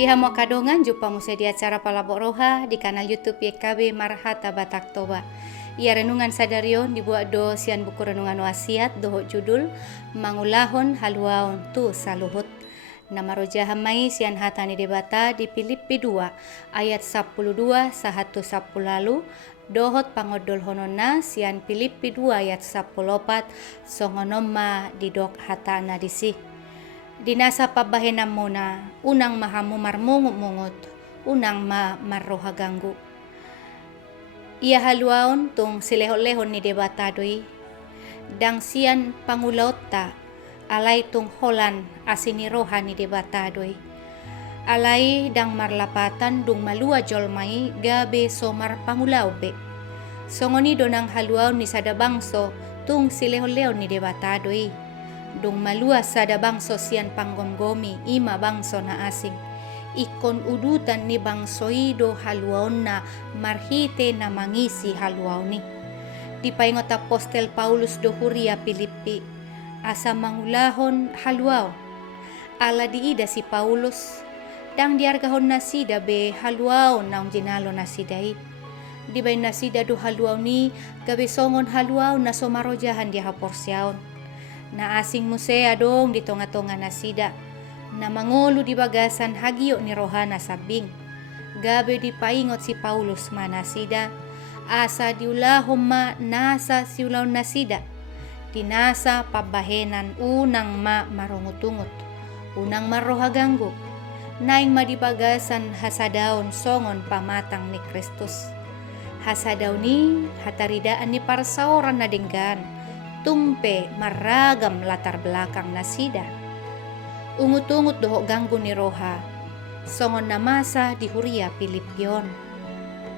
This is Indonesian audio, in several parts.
Di hamo kadongan jumpa musa di acara Palabok Roha di kanal YouTube YKB Marhata Batak Toba. Ia renungan sadarion dibuat do sian buku renungan wasiat dohok judul Mangulahon Haluaon tu Saluhut. Nama roja hamai sian hatani debata di Filipi 2 ayat 12 sahatu 10 lalu dohot pangodol honona sian Filipi 2 ayat 14 songonoma didok hatana disih. Dinasa pabahenam muna unang mahamu marmungut-mungut unang marroha ganggu. Ia haluaon tung silehon-lehon ni debatadoi dang sian pangulaota alay tung holan asini roha ni debatadoi alay dang marlapatan dung malua jolmai gabe somar pangulaupe songoni donang haluaon ni sada bangso tung silehon-lehon ni debatadoi dung malua sada bangso sian panggomgomi ima bangso na asing ikon udutan ni bangsoido haluaon na marhite na mangisi haluaon ni dipaingot apostel Paulus do Huria Filipi asa mangulahon haluaon ala diida si Paulus dang diargahon nasida be haluaon naong jinalo nasidai dibay nasida do haluaon ni gabe songon haluaon na somarojahan dia haporsiaon na asing musea dong di tonga-tonga nasida na mangolo di bagasan hagio ni rohana sabing gabe di paingot si Paulus manasida asa diulahom ma nasa siulaon nasida dinasa pabahenan unang marungutungut unang maroha ganggu naing madibagasan hasadaon songon pamatang ni Kristus hasadaon ni hataridaan ni parsaoran na denggan tumpe maragam latar belakang nasida ungut-ungut dohok ganggu ni roha songon na masa di Huria Filipion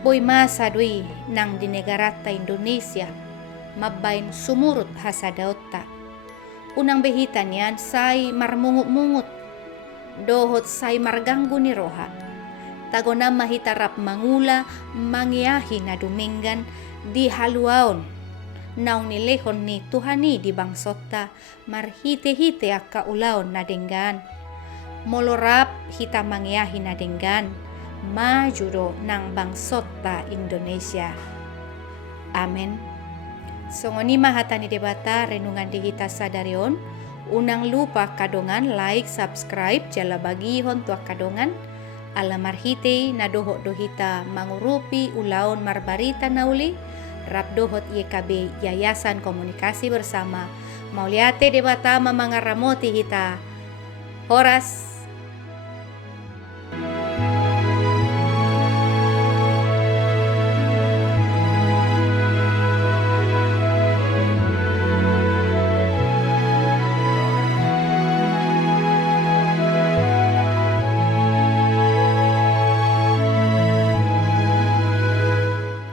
boy masa dui nang di negarata Indonesia mabain sumurut hasadaota unang behitan yan say marmungut-mungut dohot say marganggu ni roha tagona mahitarap mangula mangiyahi na duminggan di haluaon naong nilehon ni Tuhani di bangsota marhite-hite akka ulaon na denggan molorap hita mangyahi na denggan majudo ng bangsota Indonesia. Amen. Songoni mahata ni debata renungan di hita sadarion unang lupa kadongan like subscribe jala bagihon tuak kadongan ala marhite na dohok dohita mangurupi ulaon marbarita na uli Rabdohot YKB Yayasan Komunikasi Bersama Mauliate debata mamangaramoti hita Horas.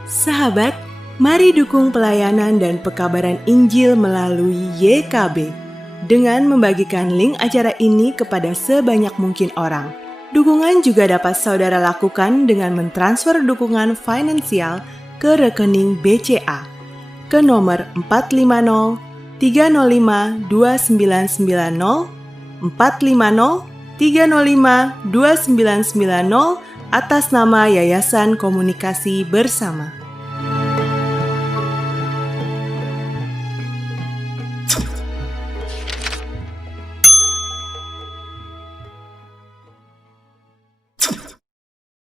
Sahabat, mari dukung pelayanan dan pekabaran Injil melalui YKB dengan membagikan link acara ini kepada sebanyak mungkin orang. Dukungan juga dapat saudara lakukan dengan mentransfer dukungan finansial ke rekening BCA ke nomor 450 305 2990 450 305 2990 atas nama Yayasan Komunikasi Bersama.